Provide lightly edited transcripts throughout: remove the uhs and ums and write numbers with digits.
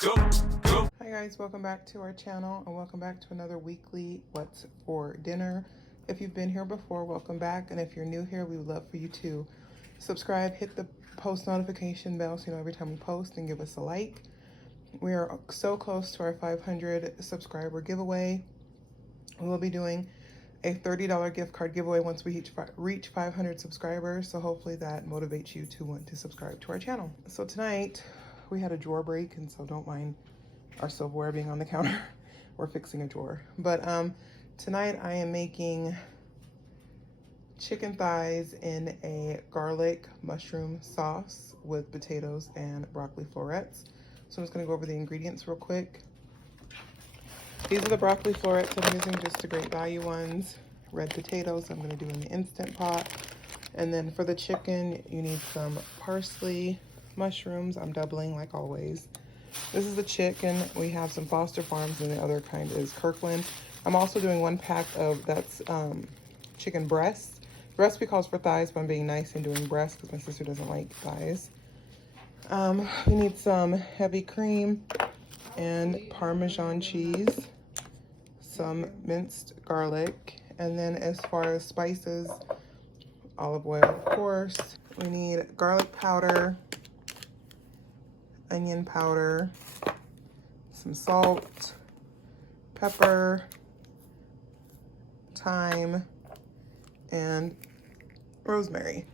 Hi guys, welcome back to our channel and welcome back to another weekly What's for Dinner. If you've been here before, welcome back, and if you're new here, we would love for you to subscribe, hit the post notification bell so you know every time we post, and give us a like. We are so close to our 500 subscriber giveaway. We will be doing a $30 gift card giveaway once we reach 500 subscribers, so hopefully that motivates you to want to subscribe to our channel. So tonight we had a drawer break, and so don't mind our silverware being on the counter. We're fixing a drawer. But tonight I am making chicken thighs in a garlic mushroom sauce with potatoes and broccoli florets. So I'm just gonna go over the ingredients real quick. These are the broccoli florets. I'm using just the Great Value ones. Red potatoes I'm gonna do in the Instant Pot. And then for the chicken, you need some parsley, mushrooms. I'm doubling like always. This is the chicken. We have some Foster Farms, and the other kind is Kirkland. I'm also doing 1 pack of chicken breasts. The recipe calls for thighs, but I'm being nice and doing breasts because my sister doesn't like thighs. We need some heavy cream and Parmesan cheese, some minced garlic, and then as far as spices, olive oil, of course. We need garlic powder, onion powder, some salt, pepper, thyme, and rosemary.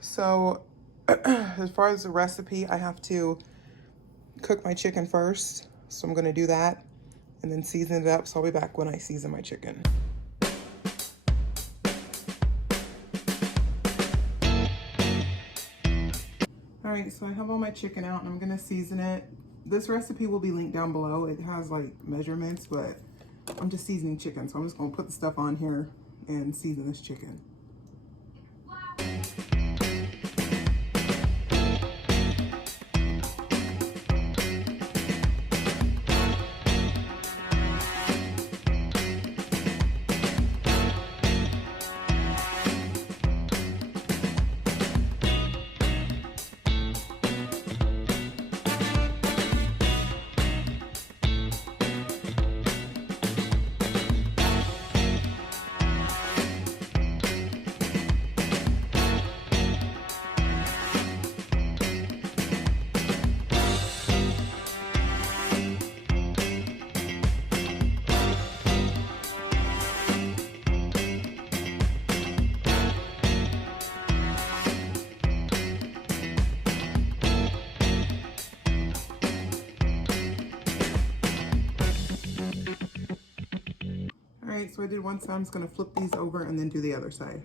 So as far as the recipe, I have to cook my chicken first. So I'm gonna do that and then season it up. So I'll be back when I season my chicken. All right, so I have all my chicken out and I'm gonna season it. This recipe will be linked down below. It has like measurements, but I'm just seasoning chicken. So I'm just gonna put the stuff on here and season this chicken. All right, so I did one side. I'm just gonna flip these over and then do the other side.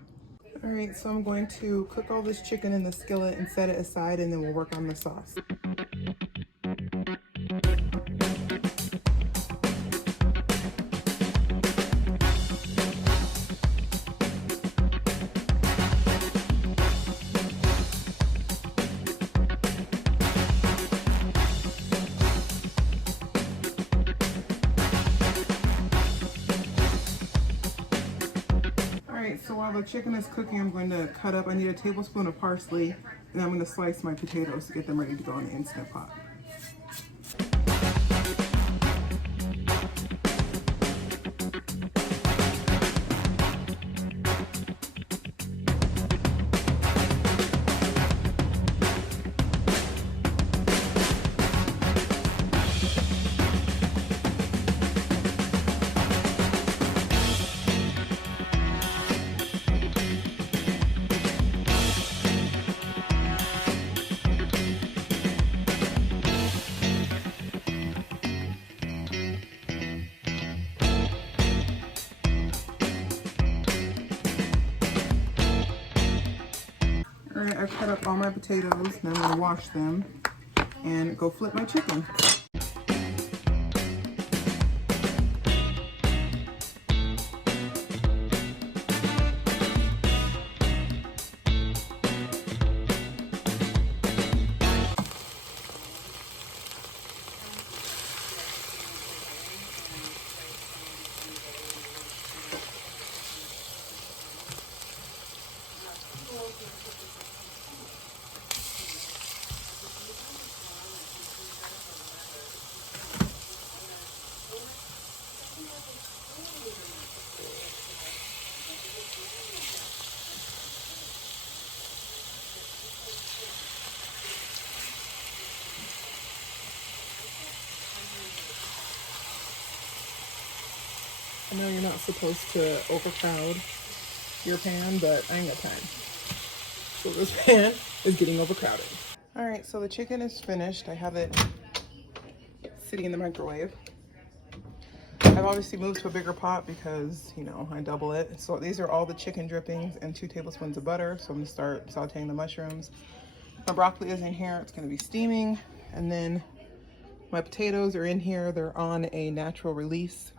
All right, so I'm going to cook all this chicken in the skillet and set it aside, and then we'll work on the sauce. So while the chicken is cooking, I'm going to cut up, I need a tablespoon of parsley, and I'm going to slice my potatoes to get them ready to go in the Instant Pot. All right, I've cut up all my potatoes, and I'm gonna wash them and go flip my chicken. I know you're not supposed to overcrowd your pan, but I ain't got time. So this pan is getting overcrowded. All right, so the chicken is finished. I have it sitting in the microwave. I've obviously moved to a bigger pot because, you know, I double it. So these are all the chicken drippings and 2 tablespoons of butter. So I'm gonna start sauteing the mushrooms. My broccoli is in here, it's gonna be steaming. And then my potatoes are in here, they're on a natural release.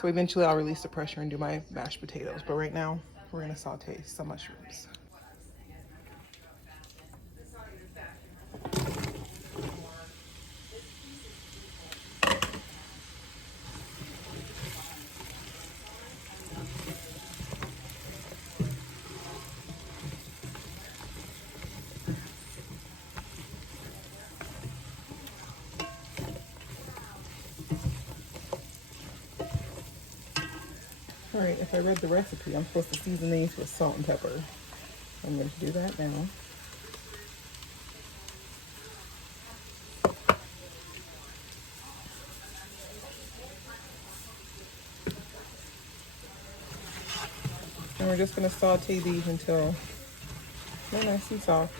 So eventually I'll release the pressure and do my mashed potatoes. But right now, we're gonna saute some mushrooms. All right, if I read the recipe, I'm supposed to season these with salt and pepper. I'm going to do that now. And we're just going to saute these until they're nice and soft.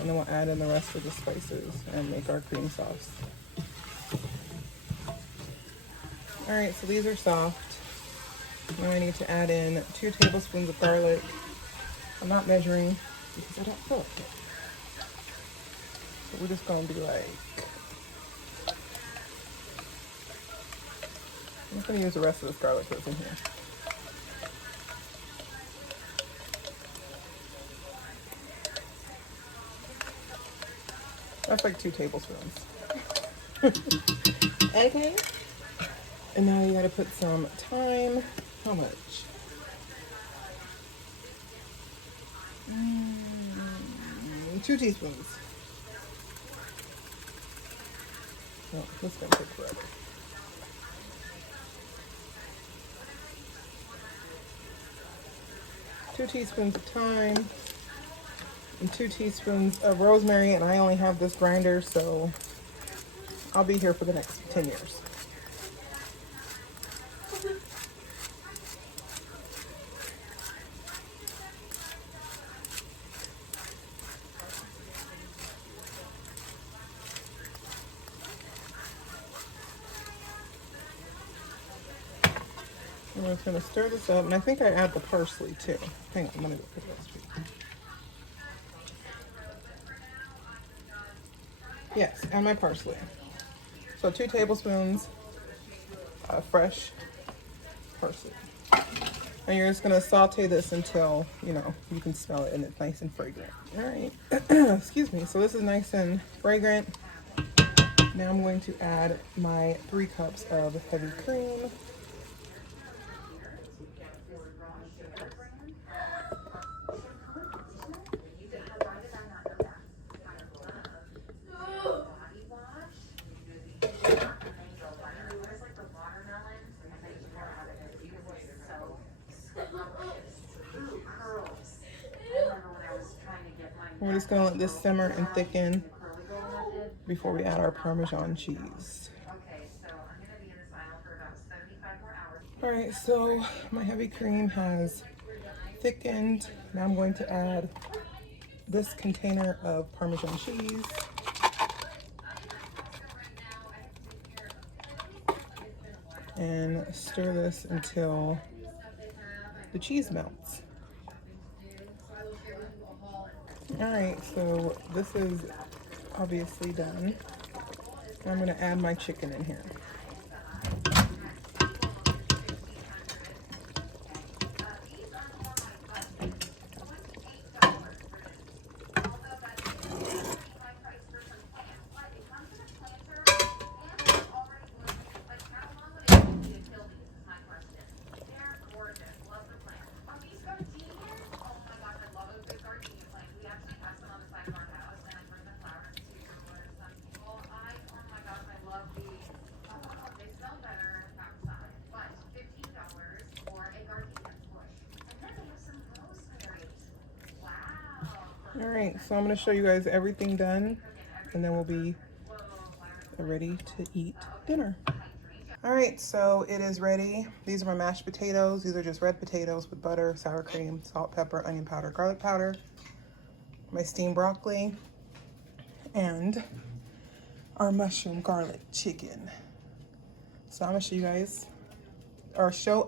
And then we'll add in the rest of the spices and make our cream sauce. All right, so these are soft. Now I need to add in 2 tablespoons of garlic. I'm not measuring because I don't cook. So we're just going to be like, I'm just going to use the rest of this garlic that's in here. That's like 2 tablespoons. Okay. And now you gotta put some thyme. How much? 2 teaspoons. Oh, this is gonna take forever. Two teaspoons of thyme and 2 teaspoons of rosemary, and I only have this grinder, so I'll be here for the next 10 years. I'm just gonna stir this up, and I think I add the parsley too. Hang on, let me look at this. Yes, and my parsley. So 2 tablespoons fresh parsley. And you're just gonna saute this until, you know, you can smell it and it's nice and fragrant. All right, excuse me. So this is nice and fragrant. Now I'm going to add my 3 cups of heavy cream. We're just gonna let this simmer and thicken before we add our Parmesan cheese. All right, so my heavy cream has thickened. Now I'm going to add this container of Parmesan cheese. And stir this until the cheese melts. All right, so this is obviously done. I'm gonna add my chicken in here. All right, so I'm going to show you guys everything done, and then we'll be ready to eat dinner. All right, so it is ready. These are my mashed potatoes. These are just red potatoes with butter, sour cream, salt, pepper, onion powder, garlic powder. My steamed broccoli and our mushroom garlic chicken. So I'm gonna show you guys, or show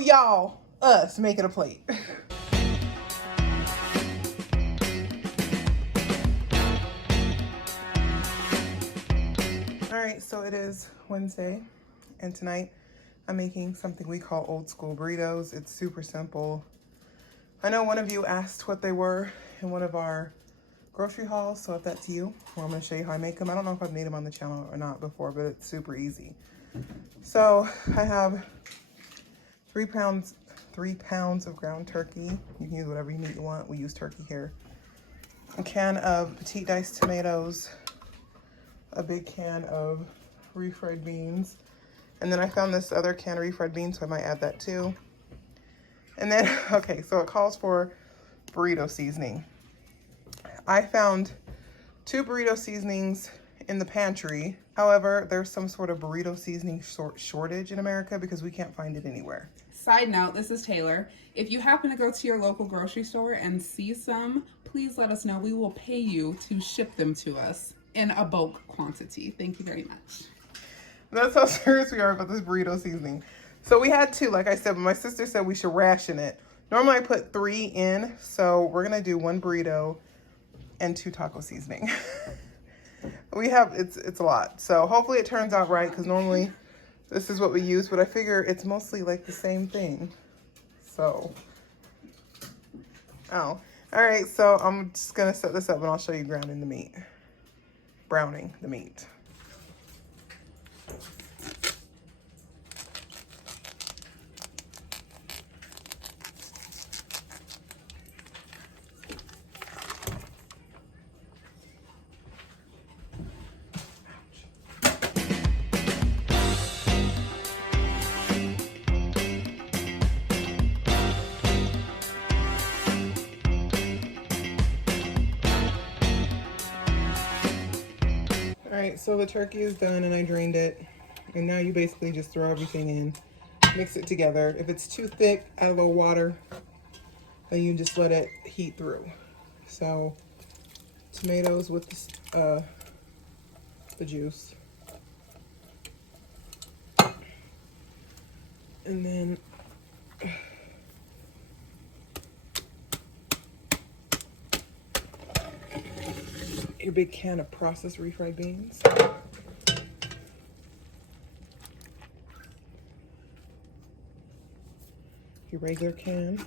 y'all us making a plate. All right, so it is Wednesday, and tonight I'm making something we call old school burritos. It's super simple. I know one of you asked what they were in one of our grocery hauls, so if that's you, well, I'm gonna show you how I make them. I don't know if I've made them on the channel or not before, but it's super easy. So I have 3 pounds of ground turkey. You can use whatever meat you want. We use turkey here. A can of petite diced tomatoes, a big can of refried beans, and then I found this other can of refried beans, so I might add that too. And then, okay, so it calls for burrito seasoning. I found 2 burrito seasonings in the pantry. However, there's some sort of burrito seasoning shortage in America because we can't find it anywhere. Side note, this is Taylor. If you happen to go to your local grocery store and see some, please let us know. We will pay you to ship them to us in a bulk quantity. Thank you very much. That's how serious we are about this burrito seasoning. So we had 2, like I said, but my sister said we should ration it. Normally I put 3 in, so we're gonna do 1 burrito and 2 taco seasoning. We have, it's a lot. So hopefully it turns out right, because normally this is what we use, but I figure it's mostly like the same thing. So, all right, so I'm just gonna set this up and I'll show you browning the meat. All right, so the turkey is done and I drained it. And now you basically just throw everything in, mix it together. If it's too thick, add a little water, then you just let it heat through. So tomatoes with the juice. And then your big can of processed refried beans. Your regular can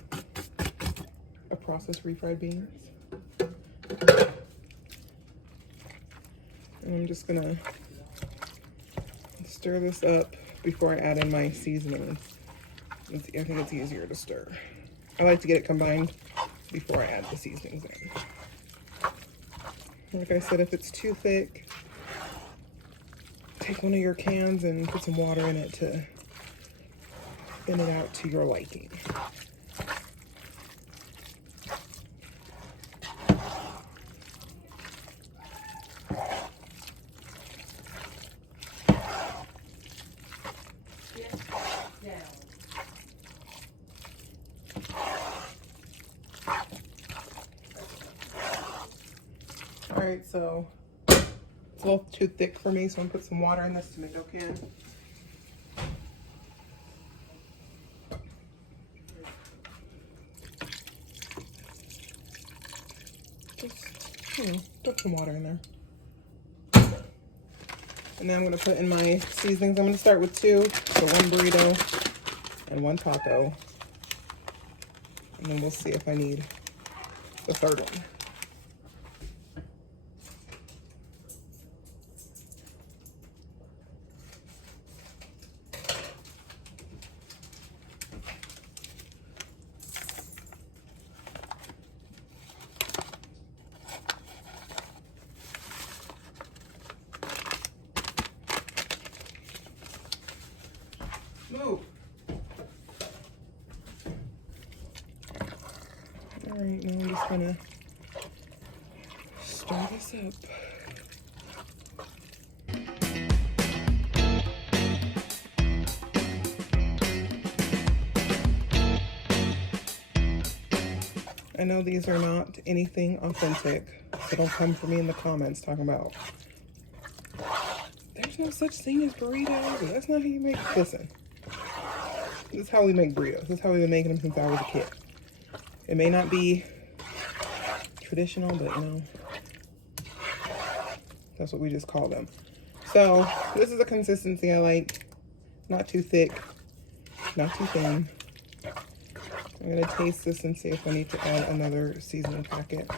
of processed refried beans. And I'm just gonna stir this up before I add in my seasoning. I think it's easier to stir. I like to get it combined before I add the seasonings in. Like I said, if it's too thick, take one of your cans and put some water in it to thin it out to your liking. All right, so it's a little too thick for me, so I'm gonna put some water in this tomato can. Just, put some water in there. And then I'm gonna put in my seasonings. I'm gonna start with 2, so 1 burrito and 1 taco. And then we'll see if I need the 3rd one. Move. All right, now I'm just gonna stir this up. I know these are not anything authentic, so don't come for me in the comments talking about there's no such thing as burritos. That's not how you make. Listen, this is how we make burritos. This is how we've been making them since I was a kid. It may not be traditional, but you know, that's what we just call them. So this is a consistency I like. Not too thick, not too thin. I'm gonna taste this and see if I need to add another seasoning packet.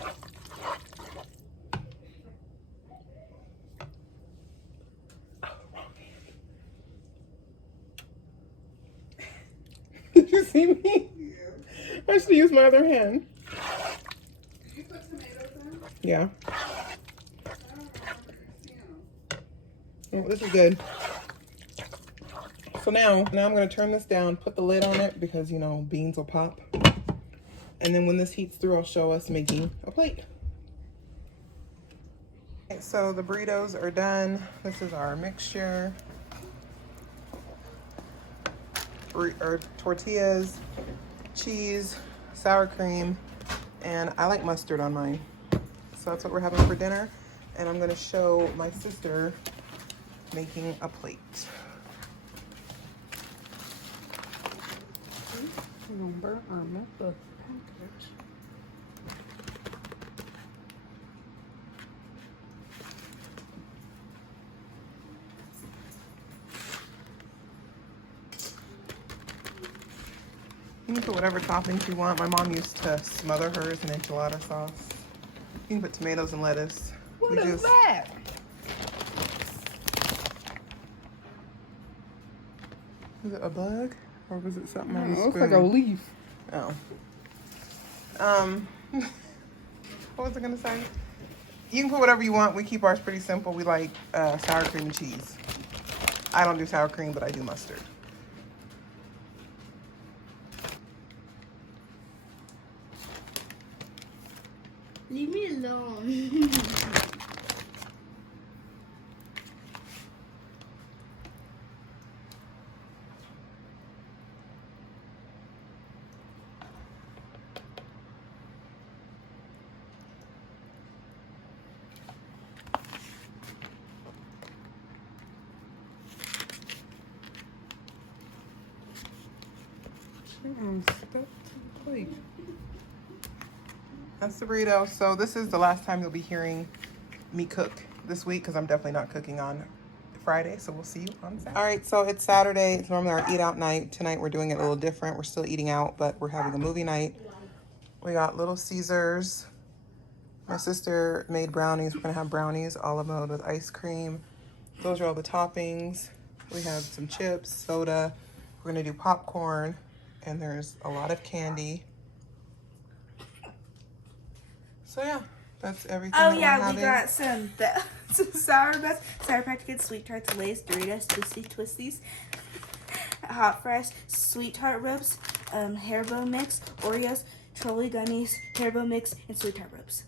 Did you see me? I should use my other hand. Did you put tomatoes in? Yeah. I don't know. Oh, this is good. So now I'm gonna turn this down, put the lid on it because you know beans will pop. And then when this heats through, I'll show us making a plate. Okay, so the burritos are done. This is our mixture. Or tortillas, cheese, sour cream, and I like mustard on mine. So that's what we're having for dinner. And I'm gonna show my sister making a plate. Number on the package. You can put whatever toppings you want. My mom used to smother hers in enchilada sauce. You can put tomatoes and lettuce. What is that? Is it a bug? Or was it something on the It looks spoon? like a leaf. Oh. What was I gonna say? You can put whatever you want. We keep ours pretty simple. We like sour cream and cheese. I don't do sour cream, but I do mustard. Leave me alone. Stuck to the plate. That's the burrito. So this is the last time you'll be hearing me cook this week because I'm definitely not cooking on Friday. So we'll see you on Saturday. All right, so it's Saturday. It's normally our eat out night. Tonight we're doing it a little different. We're still eating out, but we're having a movie night. We got Little Caesars. My sister made brownies. We're gonna have brownies, olive oil with ice cream. Those are all the toppings. We have some chips, soda. We're gonna do popcorn, and there's a lot of candy. So yeah, that's everything. Oh that yeah, we're we having. got some Sour Best, Sour Patch Kids, Sweet Tarts, Lay's, Doritos, Twisties, Hot Fries, Sweet Tart Rubs, Haribo Mix, Oreos, Trolley Gummies, Haribo Mix, and Sweet Tart Rubs.